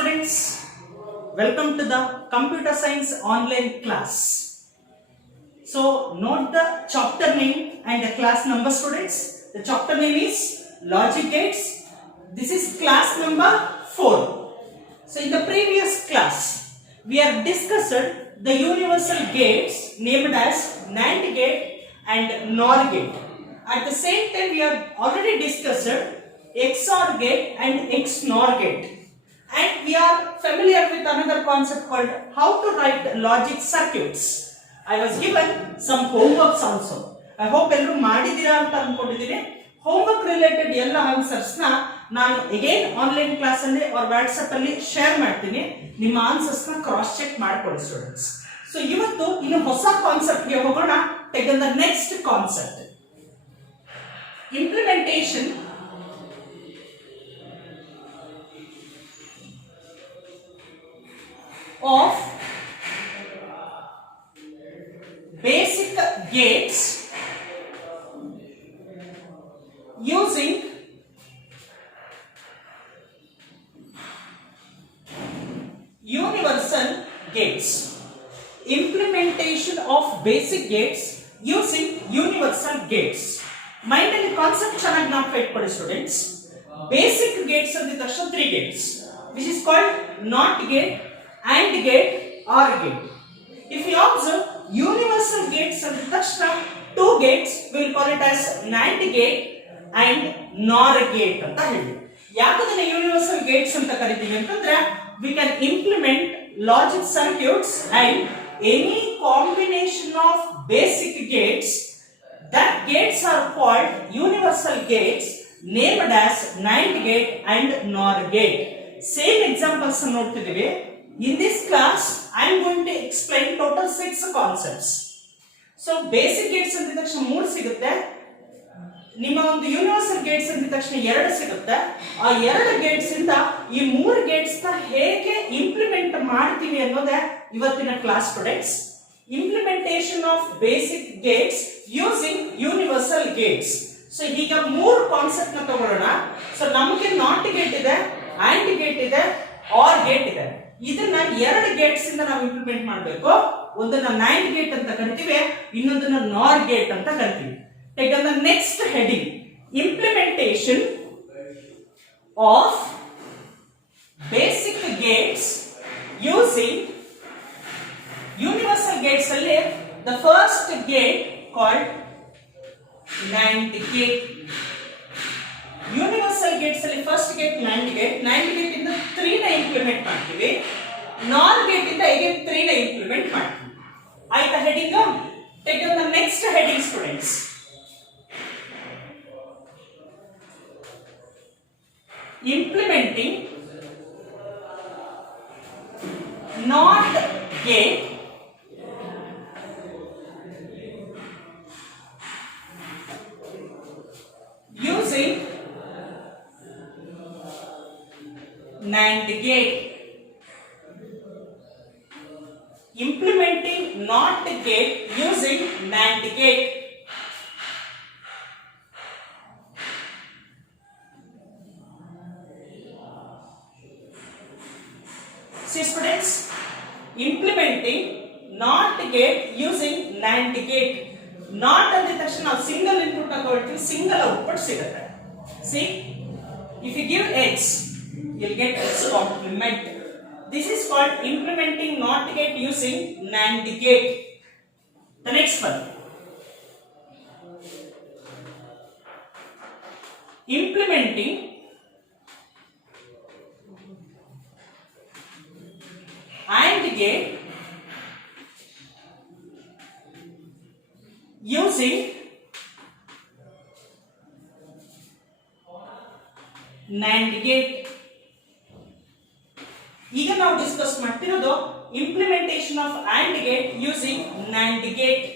students, welcome to the computer science online class. So note the chapter name and the class number, students. The chapter name is logic gates. This is class number 4. So in the previous class we have discussed the universal gates named as NAND gate and NOR gate. At the same time we have already discussed XOR gate and XNOR gate. And we are familiar with another concept called how to write logic circuits. I was given some homeworks also. I hope ಎಲ್ಲರೂ ಮಾಡಿದಿರಾ ಅಂತ ಅನ್ಕೊಂಡಿದ್ದೀನಿ. Homework related ಎಲ್ಲ ಆನ್ಸರ್ಸ್ ನಾನು again online class ಅಲ್ಲಿ or WhatsApp ಅಲ್ಲಿ ಶೇರ್ ಮಾಡ್ತೀನಿ. ನಿಮ್ಮ ಆನ್ಸರ್ಸ್ ಕ್ರಾಸ್ ಚೆಕ್ ಮಾಡ್ಕೊಳ್ಳಿ ಸ್ಟೂಡೆಂಟ್ಸ್. ಸೊ ಇವತ್ತು ಇನ್ನು ಹೊಸ ಕಾನ್ಸೆಪ್ಟ್ ಗೆ ಹೋಗೋಣ. Take the next concept, implementation of basic gates using universal gates. Implementation of basic gates using universal gates. Mind and concept ಚೆನ್ನಾಗಿ ನಾವು ಇಟ್ಕೊಳ್ಳಿ ಸ್ಟೂಡೆಂಟ್ಸ್. Basic gates ಅಂದ ತಕ್ಷಣ 3 gates which is called NOT gate, AND gate, OR gate. If you observe universal gates and the 2 gates, we will call it as NAND gate and NOR gate anta ಹೇಳಿ. ಯಾಕೆ ಇದನ್ನ universal gates ಅಂತ ಕರೀತೀವಿ ಅಂತಂದ್ರೆ we can implement logic circuits and any combination of basic gates. That gates are called universal gates named as NAND gate and NOR gate. Same examples ನೋಡ್ತಿದ್ದೀವಿ. In this class, I am going to explain total 6 concepts. So basic gates ಅಂದ ತಕ್ಷಣ 3 ಸಿಗುತ್ತೆ. ನಿಮ್ಮ ಒಂದು universal Gates ಅಂದ ತಕ್ಷಣ 2 ಸಿಗುತ್ತೆ. ಆ 2 ಗೇಟ್ಸ್ ಇಂದ ಈ 3 ಗೇಟ್ಸ್ ನ ಹೇಗೆ ಇಂಪ್ಲಿಮೆಂಟ್ ಮಾಡ್ತೀವಿ ಅನ್ನೋದೇ ಇವತ್ತಿನ class students. Implementation of basic gates using universal Gates. So ಈಗ 3 ಕಾನ್ಸೆಪ್ಟ್ ನ ತಗೊಳ್ಳೋಣ. ಸೊ ನಮಗೆ ನಾಟ್ ಗೇಟ್ ಇದೆ, ಆಂಡ್ ಗೇಟ್ ಇದೆ, ಆರ್ ಗೇಟ್ ಇದೆ. ಇದನ್ನ 2 ಗೇಟ್ಸ್ ಇಂದ ನಾವು ಇಂಪ್ಲಿಮೆಂಟ್ ಮಾಡಬೇಕು. ಒಂದನ್ನ NAND ಗೇಟ್ ಅಂತ ಕರಿತೀವಿ, ಇನ್ನೊಂದನ್ನ NOR ಗೇಟ್ ಅಂತ ಕರಿತೀವಿ. Take the next heading, implementation of basic gates using universal gates ಅಲ್ಲಿ the first gate called NAND gate. Universal gates ಅಲ್ಲಿ first gate NAND gate. NAND gate ಇಂದ 3 ನ ಇಂಪ್ಲಿಮೆಂಟ್ ಮಾಡ್ತೀವಿ. NOR ಗೇಟ್ ಇಂದ ಹೇಗೆ 3 ನ ಇಂಪ್ಲಿಮೆಂಟ್ ಮಾಡ್ತೀವಿ. ಆಯ್ತಾ heading? Take the next heading students, implementing NOT gate using NAND gate. Implementing NOT gate using NAND gate. See students, implementing NOT gate using NAND gate. NOT ಅಂದ ತಕ್ಷಣ ನಾವು ಸಿಂಗಲ್ ಇನ್ಪುಟ್ ತಗೊಳ್ತೀವಿ, single output ಸಿಗುತ್ತೆ. See, if you give x, you'll get x complement. This is called implementing NOT gate using NAND gate. The next one, implementing AND gate using NAND gate. ಈಗ ನಾವು ಡಿಸ್ಕಸ್ ಮಾಡ್ತಿರೋದು implementation of AND gate using NAND gate.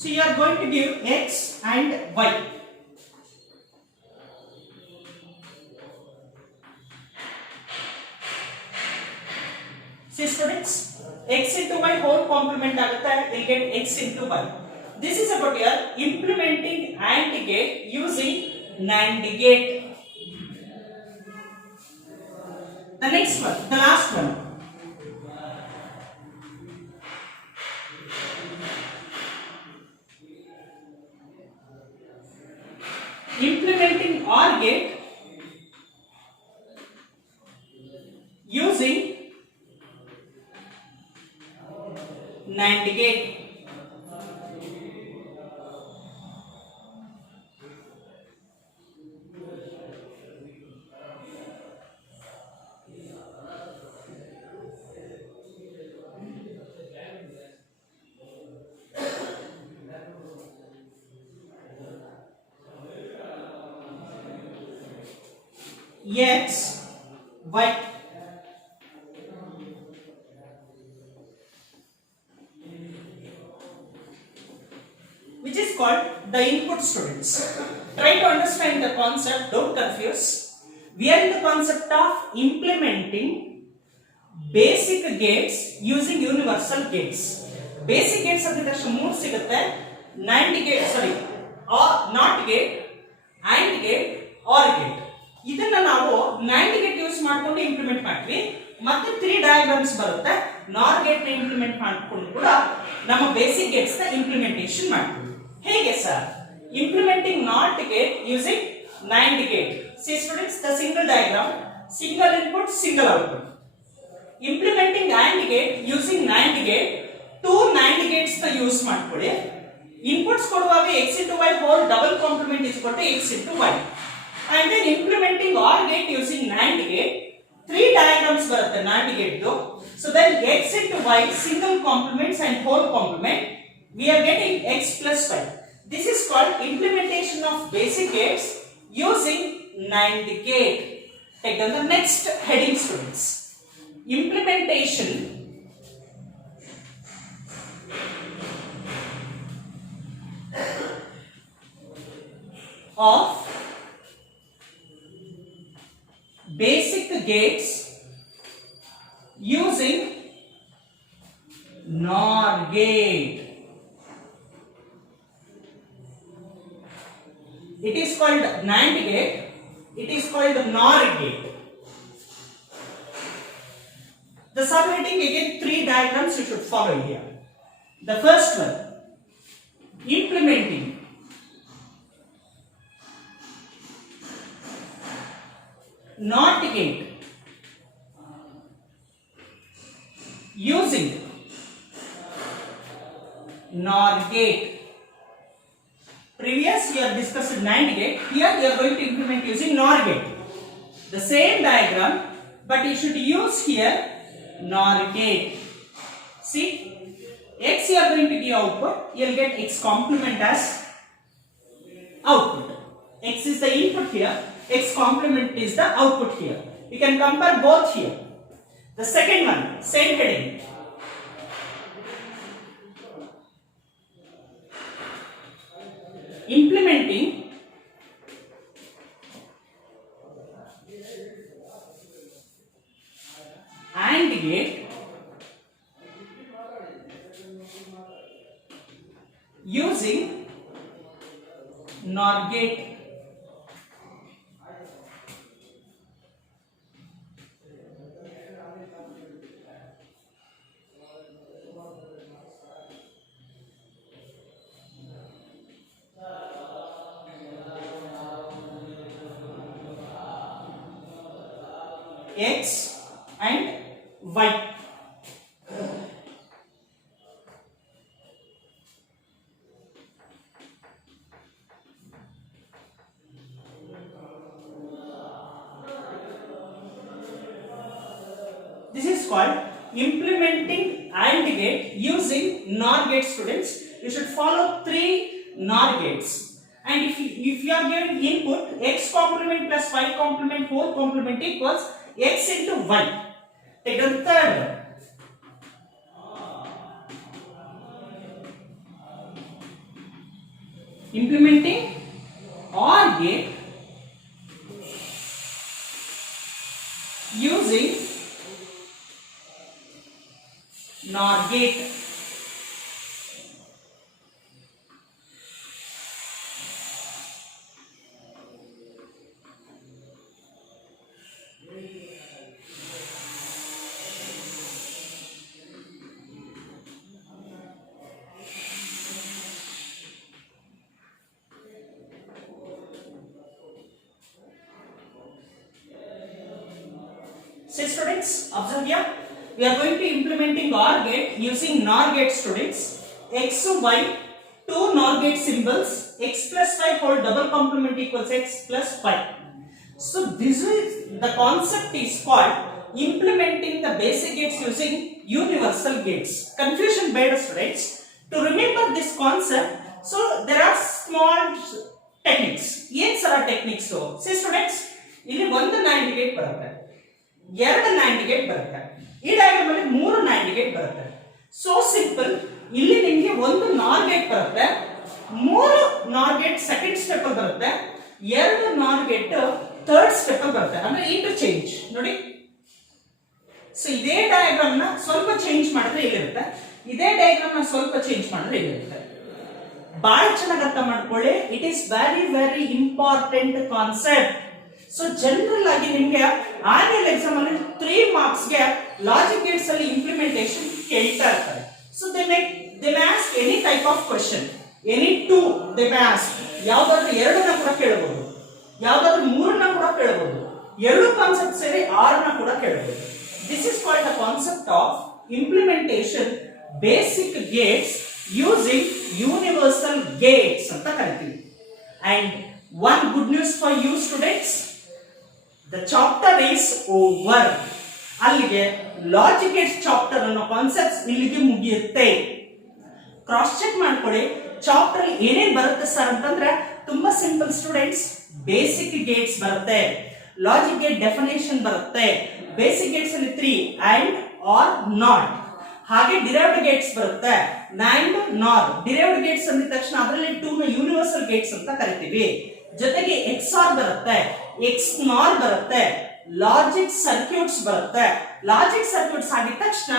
So you are going to give x and y. See students, x into y whole complement ಆಗುತ್ತೆ, we'll get x into y. This is about your implementing AND gate using NAND gate. The next one, the last one. Implementing OR gate using NAND gate. X, Y. Which is called the input, students. Try to understand the concept, don't confuse. We are in the concept of implementing basic gates using universal gates. Basic gates ಅಂದ್ರೆ ತಕ್ಷಣ ಮೂರು ಸಿಗುತ್ತೆ, NAND gate, sorry, or NOT gate, AND gate, OR gate. ಇದನ್ನ ನಾವು NAND gate use ಮಾಡ್ಕೊಂಡು ಇಂಪ್ಲಿಮೆಂಟ್ ಮಾಡ್ತೀವಿ. ಮತ್ತೆ 3 ಡಯಾಗ್ರಾಮ್ಸ್ ಬರುತ್ತೆ, NOR gate ನ ಇಂಪ್ಲಿಮೆಂಟ್ ಮಾಡ್ಕೊಂಡು ಕೂಡ ನಮ್ಮ ಬೇಸಿಕ್ ಗೇಟ್ಸ್ ನ ಇಂಪ್ಲಿಮೆಂಟೇಷನ್ ಮಾಡ್ತೀವಿ. ಹೇಗೆ sir? Implementing NOT gate using NAND gate. See students, the single diagram, single input, single output. Implementing AND gate using NAND gate, 2 NAND gates ನ ಯೂಸ್ ಮಾಡ್ಕೊಳ್ಳಿ. ಇನ್ಪುಟ್ಸ್ ಕೊಡುವಾಗ x into y whole double complement is equal to x into y. And then implementing OR gate using NAND gate, 3 diagrams ಬರುತ್ತೆ NAND gate ದು. So then x into y single complements and whole complement, we are getting x plus y. This is called implementation of basic gates using NAND gate. Take down the next heading, students. Implementation of basic gates using NOR gate. It is called NAND gate, it is called NOR gate. The subheading, again 3 diagrams you should follow here. The first one, implementing NOT gate using NOR gate. Previous you have discussed NAND gate, here you are going to implement using NOR gate. The same diagram, but you should use here NOR gate. See, x you are going to give output, you will get x complement as output. X is the input here, x complement is the output here. You can compare both here. The second one, same heading. Implementing AND gate using NOR gate. X and Y. This is called implementing AND gate using NOR gate, students. You should follow 3 NOR gates. And if you are giving input x complement plus y complement whole complement equals x into y. Take the third one. Implementing OR gate using NOR NOR gate. See students, observe here. We are going to implementing OR gate using NOR gate students. X, Y, two NOR gate symbols. X plus y whole double complement equals x plus y. So this is the concept is called implementing the basic gates using universal gates. Confusion bad students. To remember this concept, so there are small techniques. Yes, are techniques. So see students, ಇಲ್ಲಿ ಒಂದು NAND gate ಬರುತ್ತೆ, ಎರಡು NAND gate ಬರುತ್ತೆ, ಈ ಡಯಾಗ್ರಾಮ್ ಅಲ್ಲಿ ಮೂರು NAND gate ಬರುತ್ತೆ. So simple. ಇಲ್ಲಿ ನಿಮಗೆ ಒಂದು NOR gate ಬರುತ್ತೆ, ಮೂರು NOR gate ಸೆಕೆಂಡ್ ಸ್ಟೆಪ್ ಅಲ್ಲಿ ಬರುತ್ತೆ, ಎರಡು NOR gate ಥರ್ಡ್ ಸ್ಟೆಪ್ ಅಲ್ಲಿ ಬರುತ್ತೆ. ಅಂದ್ರೆ ಇಂಟರ್ಚೇಂಜ್ ನೋಡಿ. ಸೊ ಇದೇ ಡಯಾಗ್ರಾಮ್ ನ ಸ್ವಲ್ಪ ಚೇಂಜ್ ಮಾಡಿದ್ರೆ ಇಲ್ಲಿರುತ್ತೆ, ಇದೇ ಡಯಾಗ್ರಾಮ್ ನ ಸ್ವಲ್ಪ ಚೇಂಜ್ ಮಾಡಿದ್ರೆ ಇಲ್ಲಿರುತ್ತೆ. ಬಹಳ ಚೆನ್ನಾಗಿ ಅರ್ಥ ಮಾಡ್ಕೊಳ್ಳಿ. It is very very important concept. So general ಆಗಿ ನಿಮಗೆ ಆನ್ಯುವಲ್ ಎಕ್ಸಾಮ್ ಅಲ್ಲಿ 3 ಮಾರ್ಕ್ಸ್ ಗೆ ಲಾಜಿಕ್ ಗೇಟ್ಸ್ ಅಲ್ಲಿ ಇಂಪ್ಲಿಮೆಂಟೇಷನ್ ಕೇಳ್ತಾ ಇರ್ತಾರೆ. So they may ask any type of question, any two they may ask. ಯಾವ್ದಾದ್ರು ಎರಡನ್ನ ಕೂಡ ಕೇಳಬಹುದು, ಯಾವ್ದಾದ್ರು ಮೂರನ್ನ ಕೂಡ ಕೇಳಬಹುದು, ಎರಡು ಕಾನ್ಸೆಪ್ಟ್ ಸೇರಿ 6ನ ಕೂಡ ಕೇಳಬಹುದು. This is called the concept of implementation basic gates using universal Gates ಅಂತ ಕರಿತೀವಿ. And one good news for you students, the chapter is over. ಅಲ್ಲಿಗೆ ಲಾಜಿಕ್ ಗೇಟ್ಸ್ ಚಾಪ್ಟರ್ ಅನ್ನೋ ಕಾನ್ಸೆಪ್ಟ್ಸ್ ಇಲ್ಲಿಗೆ ಮುಗಿಯುತ್ತೆ. ಕ್ರಾಸ್ ಚೆಕ್ ಮಾಡ್ಕೊಳ್ಳಿ. ಚಾಪ್ಟರ್ ಅಲ್ಲಿ ಏನೇನ್ ಬರುತ್ತೆ ಸರ್ ಅಂತಂದ್ರೆ ತುಂಬಾ ಸಿಂಪಲ್ ಸ್ಟೂಡೆಂಟ್ಸ್. ಬೇಸಿಕ್ ಗೇಟ್ಸ್ ಬರುತ್ತೆ, ಲಾಜಿಕ್ ಗೇಟ್ ಡೆಫಿನೇಷನ್ ಬರುತ್ತೆ, ಬೇಸಿಕ್ ಗೇಟ್ಸ್ ಅಲ್ಲಿ 3 ಅಂಡ್ ಆರ್ ನಾಟ್, ಹಾಗೆ ಡಿರೈವ್ಡ್ ಗೇಟ್ಸ್ ಬರುತ್ತೆ, NAND NOR. ಡಿರೈವ್ಡ್ ಗೇಟ್ಸ್ ಅಂದ ತಕ್ಷಣ ಅದರಲ್ಲಿ 2 ನ ಯೂನಿವರ್ಸಲ್ ಗೇಟ್ಸ್ ಅಂತ ಕರಿತೀವಿ. ಜೊತೆಗೆ XOR ಬರುತ್ತೆ, XNOR ಬರುತ್ತೆ, ಲಾಜಿಕ್ ಸರ್ಕ್ಯೂಟ್ಸ್ ಬರುತ್ತೆ. ಲಾಜಿಕ್ ಸರ್ಕ್ಯೂಟ್ಸ್ ಆಗಿದ ತಕ್ಷಣ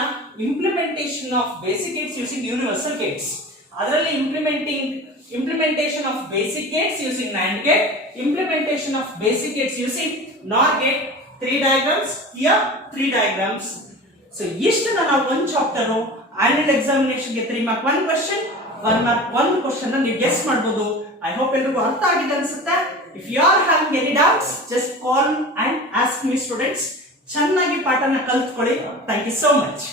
implementation of basic gates using universal Gates. ಅದರಲ್ಲಿ implementation of basic gates using NAND gate, implementation of basic gates using NOR gate. 3 diagrams here, 3 diagrams. So ಇಷ್ಟನ್ನ ನಾವು ಒಂದು ಚಾಪ್ಟರ್ ಆನ್ಯುವಲ್ ಎಕ್ಸಾಮಿನೇಷನ್ ಗೆ 3 mark 1 question, 1 mark 1 question ನೀವು guess ಮಾಡಬಹುದು. I hope ಎಲ್ಲರಿಗೂ ಅರ್ಥ ಆಗಿದೆ ಅನ್ಸುತ್ತೆ. If you are having any doubts just call and ask me students. ಚೆನ್ನಾಗಿ ಪಾಠನ ಕಲ್ತ್ಕೊಳ್ಳಿ. Thank you so much.